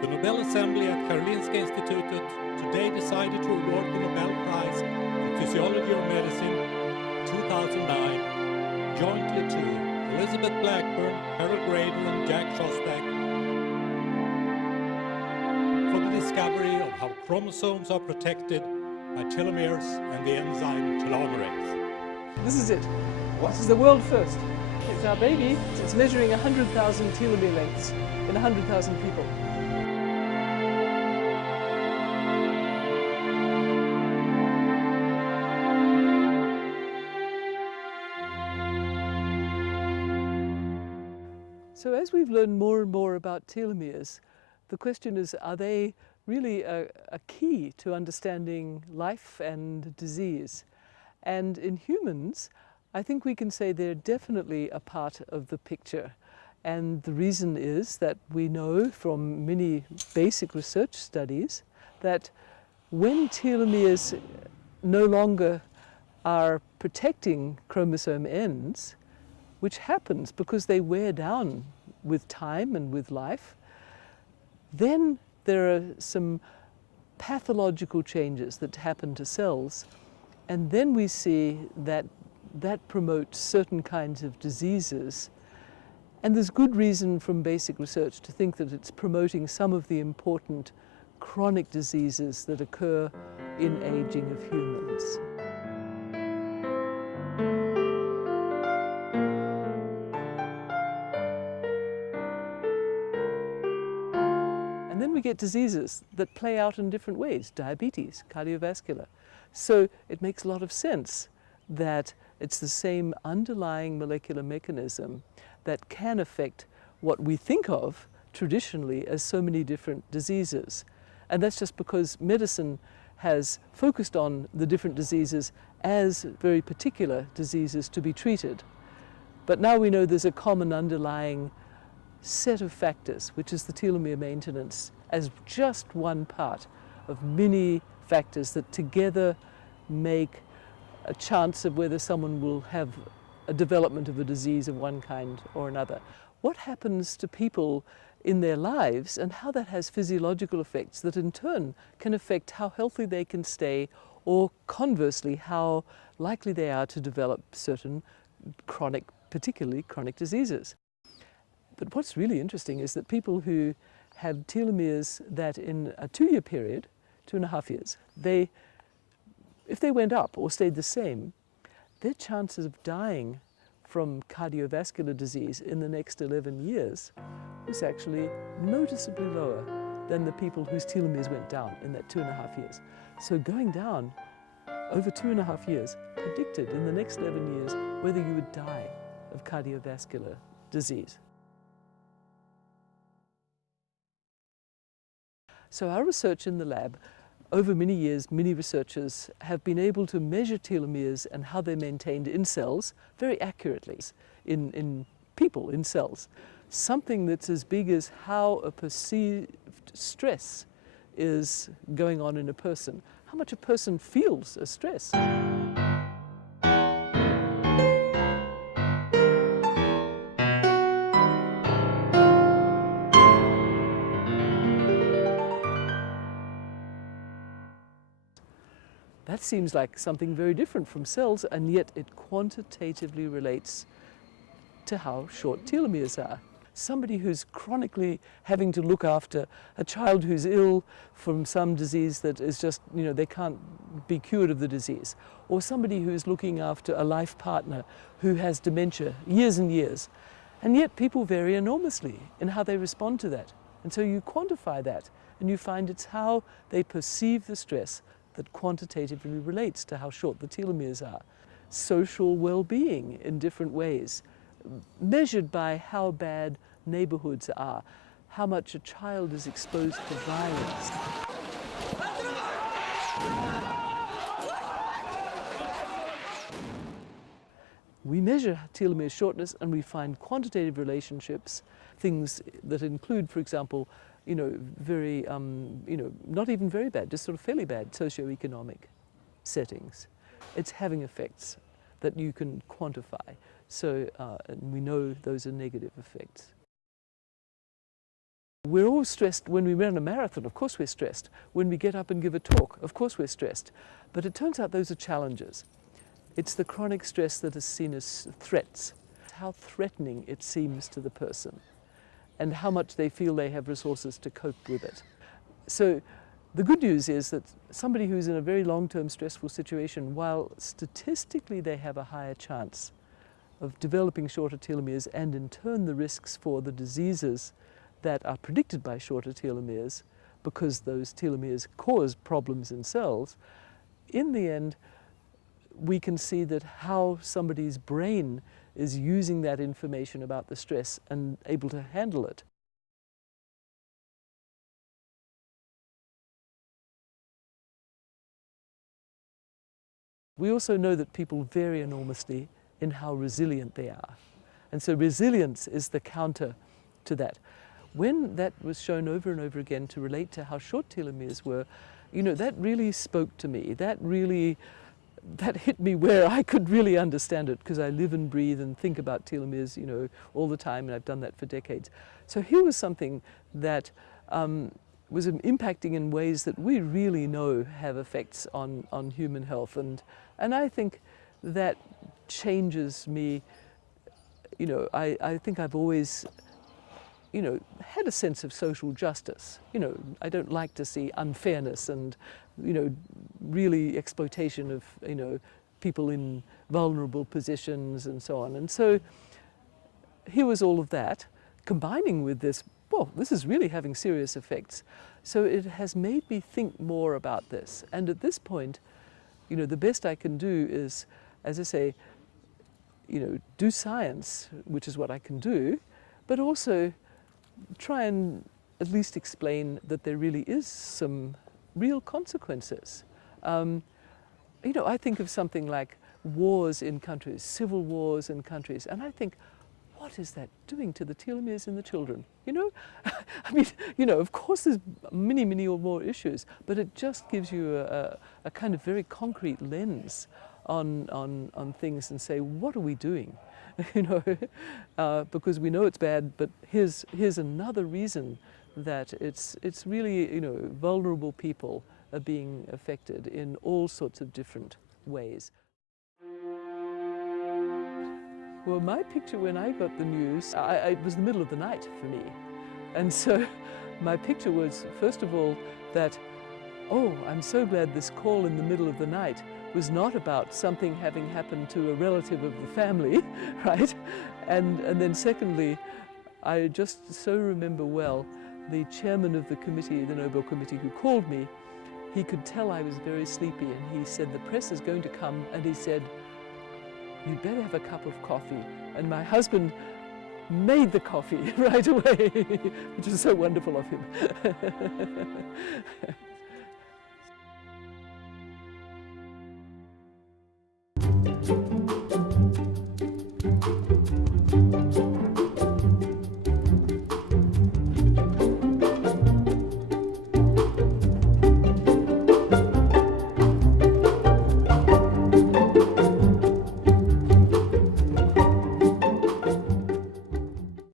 The Nobel Assembly at Karolinska Institutet today decided to award the Nobel Prize in Physiology or Medicine 2009 jointly to Elizabeth Blackburn, Harold Grader and Jack Szostak for the discovery of how chromosomes are protected by telomeres and the enzyme telomerase. This is it. What? This is the world first. It's our baby. It's measuring 100,000 telomere lengths in 100,000 people. So as we've learned more and more about telomeres, the question is, are they really a key to understanding life and disease? And in humans, I think we can say they're definitely a part of the picture. And the reason is that we know from many basic research studies that when telomeres no longer are protecting chromosome ends, which happens because they wear down with time and with life, then there are some pathological changes that happen to cells. And then we see that that promotes certain kinds of diseases. And there's good reason from basic research to think that it's promoting some of the important chronic diseases that occur in aging of humans. And then we get diseases that play out in different ways, diabetes, cardiovascular. So it makes a lot of sense that it's the same underlying molecular mechanism that can affect what we think of traditionally as so many different diseases. And that's just because medicine has focused on the different diseases as very particular diseases to be treated. But now we know there's a common underlying set of factors, which is the telomere maintenance, as just one part of many factors that together make a chance of whether someone will have a development of a disease of one kind or another. What happens to people in their lives and how that has physiological effects that in turn can affect how healthy they can stay, or conversely how likely they are to develop certain chronic, particularly chronic diseases. But what's really interesting is that people who have telomeres that in a 2-year period, 2.5 years, if they went up or stayed the same, their chances of dying from cardiovascular disease in the next 11 years was actually noticeably lower than the people whose telomeres went down in that 2.5 years. So going down over 2.5 years predicted in the next 11 years whether you would die of cardiovascular disease. So our research in the lab, over many years, many researchers have been able to measure telomeres and how they're maintained in cells very accurately, in people, in cells. Something that's as big as how a perceived stress is going on in a person, how much a person feels a stress. That seems like something very different from cells, and yet it quantitatively relates to how short telomeres are. Somebody who's chronically having to look after a child who's ill from some disease that is just, they can't be cured of the disease, or somebody who's looking after a life partner who has dementia years and years, and yet people vary enormously in how they respond to that. And so you quantify that, and you find it's how they perceive the stress that quantitatively relates to how short the telomeres are. Social well-being in different ways, measured by how bad neighborhoods are, how much a child is exposed to violence. We measure telomere shortness and we find quantitative relationships, things that include, for example, very, not even very bad, just sort of fairly bad socioeconomic settings. It's having effects that you can quantify. So and we know those are negative effects. We're all stressed when we run a marathon, of course we're stressed. When we get up and give a talk, of course we're stressed. But it turns out those are challenges. It's the chronic stress that is seen as threats, how threatening it seems to the person, and how much they feel they have resources to cope with it. So the good news is that somebody who's in a very long-term stressful situation, while statistically they have a higher chance of developing shorter telomeres and in turn the risks for the diseases that are predicted by shorter telomeres, because those telomeres cause problems in cells, in the end we can see that how somebody's brain is using that information about the stress and able to handle it. We also know that people vary enormously in how resilient they are. And so resilience is the counter to that. When that was shown over and over again to relate to how short telomeres were, you know, that really spoke to me. That hit me where I could really understand it, because I live and breathe and think about telomeres, you know, all the time, and I've done that for decades. So here was something that was impacting in ways that we really know have effects on human health. And I think that changes me. You know, I think I've always, you know, had a sense of social justice. You know, I don't like to see unfairness and, you know, really exploitation of, you know, people in vulnerable positions and so on. And so here was all of that, combining with this, well, this is really having serious effects. So it has made me think more about this. And at this point, you know, the best I can do is, as I say, you know, do science, which is what I can do, but also try and at least explain that there really is some real consequences. You know, I think of something like wars in countries, civil wars in countries, and I think, what is that doing to the telomeres in the children? You know, I mean, you know, of course there's many, many or more issues, but it just gives you a kind of very concrete lens on things and say, what are we doing? You know, because we know it's bad, but here's another reason that it's really, you know, vulnerable people are being affected in all sorts of different ways. Well, my picture when I got the news, it was the middle of the night for me. And so my picture was, first of all, that, oh, I'm so glad this call in the middle of the night was not about something having happened to a relative of the family, right? And then secondly, I just so remember well the chairman of the committee, the Nobel committee, who called me. He could tell I was very sleepy, and he said, the press is going to come, and he said, you'd better have a cup of coffee. And my husband made the coffee right away, which is so wonderful of him.